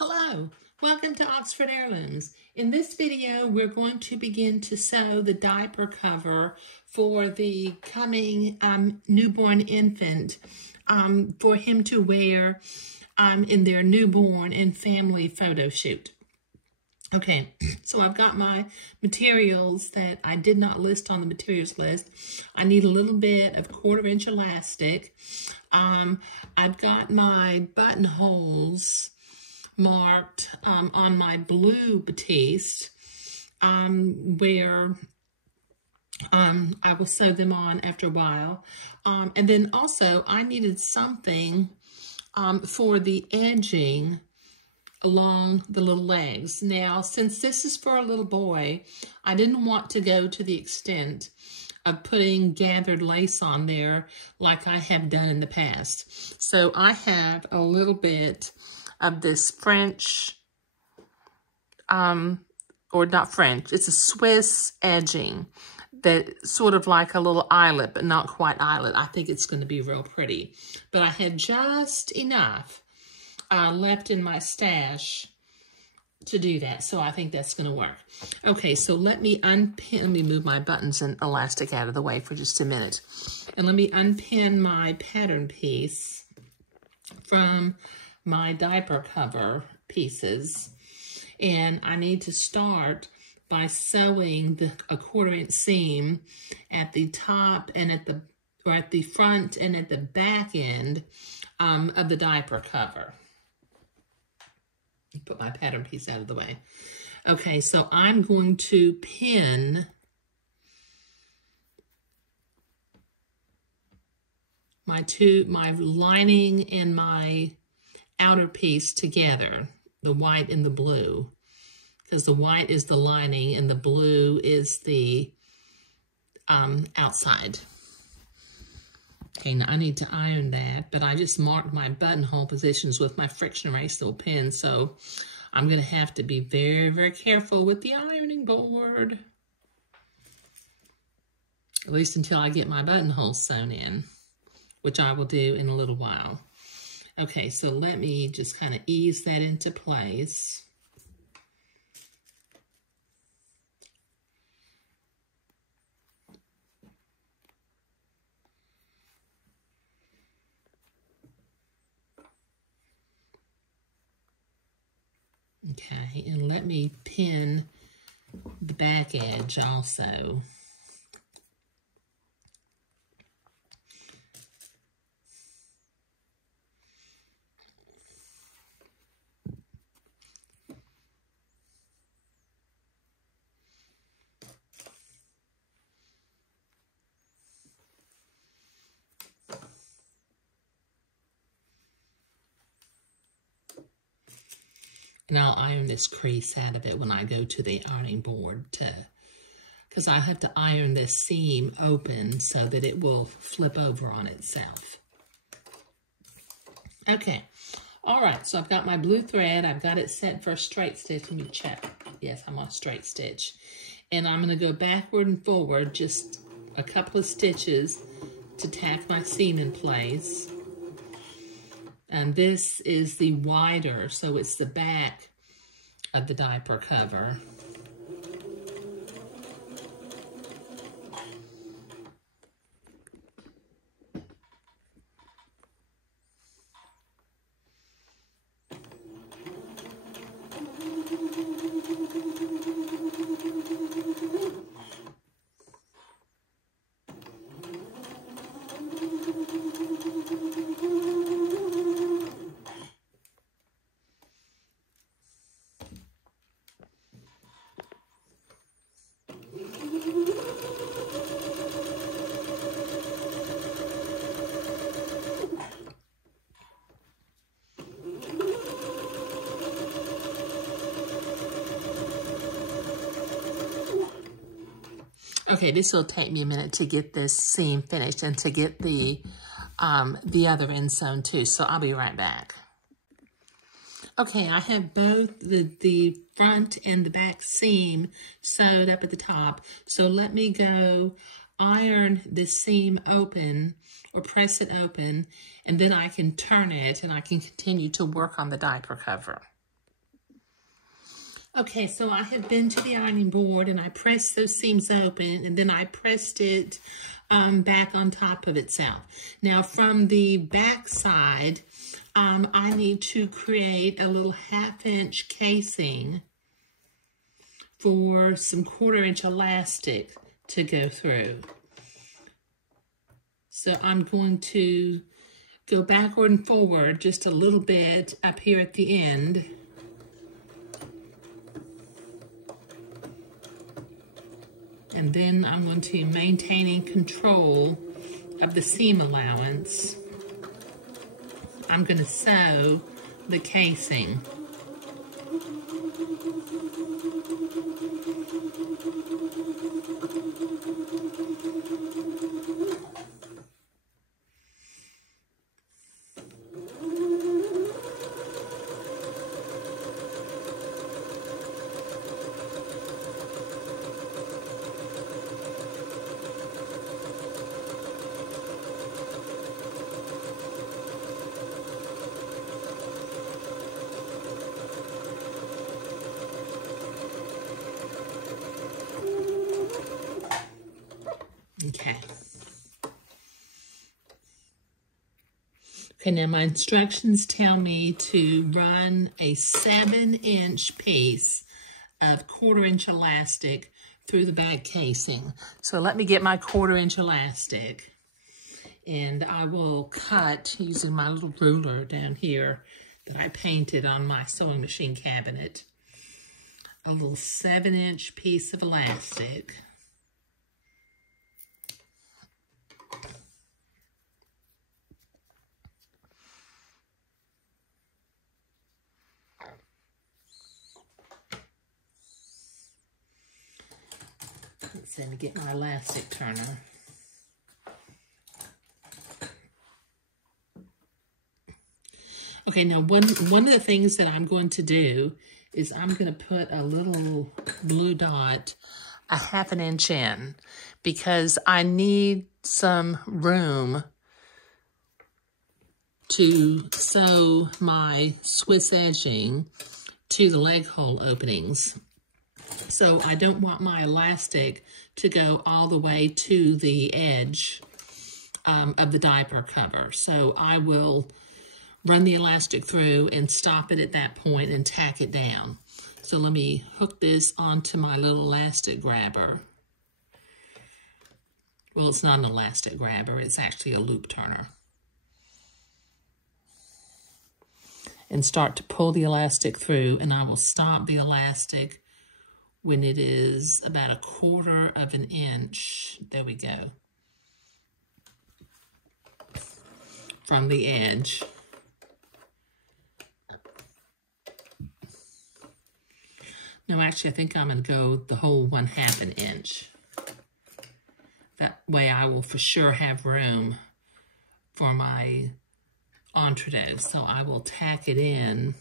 Hello, welcome to Oxford Heirlooms. In this video, we're going to begin to sew the diaper cover for the coming newborn infant for him to wear in their newborn and family photo shoot. Okay, so I've got my materials that I did not list on the materials list. I need a little bit of 1/4 inch elastic. I've got my buttonholes marked on my blue batiste where I will sew them on after a while. And then also I needed something for the edging along the little legs. Now, since this is for a little boy, I didn't want to go to the extent of putting gathered lace on there like I have done in the past. So I have a little bit of this French, or not French, it's a Swiss edging that sort of like a little eyelet, but not quite eyelet. I think it's going to be real pretty. But I had just enough left in my stash to do that, so I think that's going to work. Okay, so let me move my buttons and elastic out of the way for just a minute. And let me unpin my pattern piece from my diaper cover pieces. And I need to start by sewing a 1/4 inch seam at the top and at the front and at the back end of the diaper cover. Put my pattern piece out of the way. Okay, so I'm going to pin my lining and my outer piece together, the white and the blue, because the white is the lining and the blue is the outside. Okay, now I need to iron that, but I just marked my buttonhole positions with my friction erasable pen, so I'm going to have to be very, very careful with the ironing board. At least until I get my buttonholes sewn in, which I will do in a little while. Okay, so let me just kind of ease that into place. Okay, and let me pin the back edge also. And I'll iron this crease out of it when I go to the ironing board because I have to iron this seam open so that it will flip over on itself. Okay, all right, so I've got my blue thread. I've got it set for a straight stitch. Let me check. Yes, I'm on a straight stitch. And I'm gonna go backward and forward just a couple of stitches to tack my seam in place. And this is the wider, so it's the back of the diaper cover. Okay, this will take me a minute to get this seam finished and to get the other end sewn too, so I'll be right back. Okay, I have both the front and the back seam sewed up at the top, so let me go iron this seam open or press it open, and then I can turn it and I can continue to work on the diaper cover. Okay, so I have been to the ironing board and I pressed those seams open, and then I pressed it back on top of itself. Now from the back side, I need to create a little 1/2-inch casing for some 1/4-inch elastic to go through. So I'm going to go backward and forward just a little bit up here at the end. And then I'm going to maintaining control of the seam allowance. I'm going to sew the casing. Okay. Okay, now my instructions tell me to run a 7-inch piece of 1/4-inch elastic through the back casing. So let me get my 1/4-inch elastic, and I will cut using my little ruler down here that I painted on my sewing machine cabinet. A little 7-inch piece of elastic. Let me get my elastic turner. Okay, now one of the things that I'm going to do is I'm going to put a little blue dot 1/2 inch in, because I need some room to sew my Swiss edging to the leg hole openings. So I don't want my elastic to go all the way to the edge of the diaper cover. So I will run the elastic through and stop it at that point and tack it down. So let me hook this onto my little elastic grabber. Well, it's not an elastic grabber, it's actually a loop turner. And start to pull the elastic through, and I will stop the elastic when it is about 1/4 inch. There we go. From the edge. No, actually, I think I'm going to go the whole 1/2 inch. That way I will for sure have room for my entredeux. So I will tack it in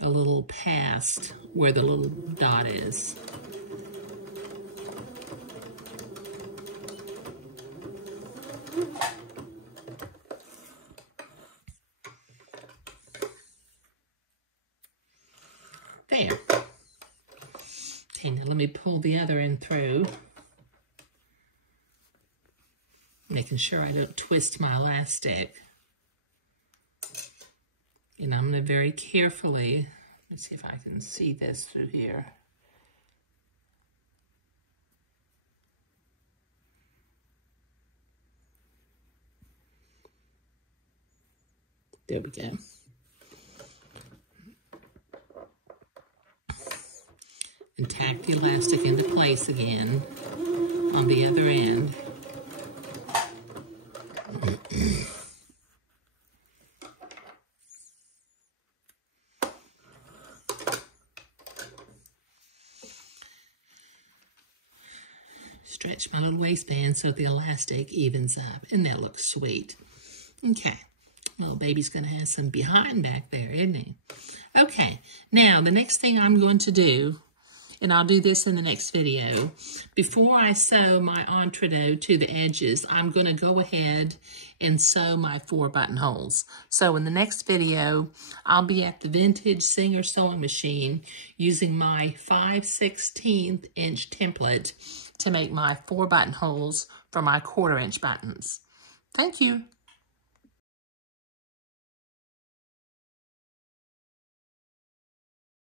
a little past where the little dot is. There. Okay, now let me pull the other end through, making sure I don't twist my elastic. And I'm going to very carefully, let's see if I can see this through here. There we go. And tack the elastic into place again on the other end. Stretch my little waistband so the elastic evens up, and that looks sweet. Okay, little baby's gonna have some behind back there, isn't he? Okay, now the next thing I'm going to do and I'll do this in the next video. Before I sew my entredot to the edges, I'm going to go ahead and sew my 4 buttonholes. So in the next video, I'll be at the Vintage Singer sewing machine using my 5/16 inch template to make my 4 buttonholes for my 1/4 inch buttons. Thank you.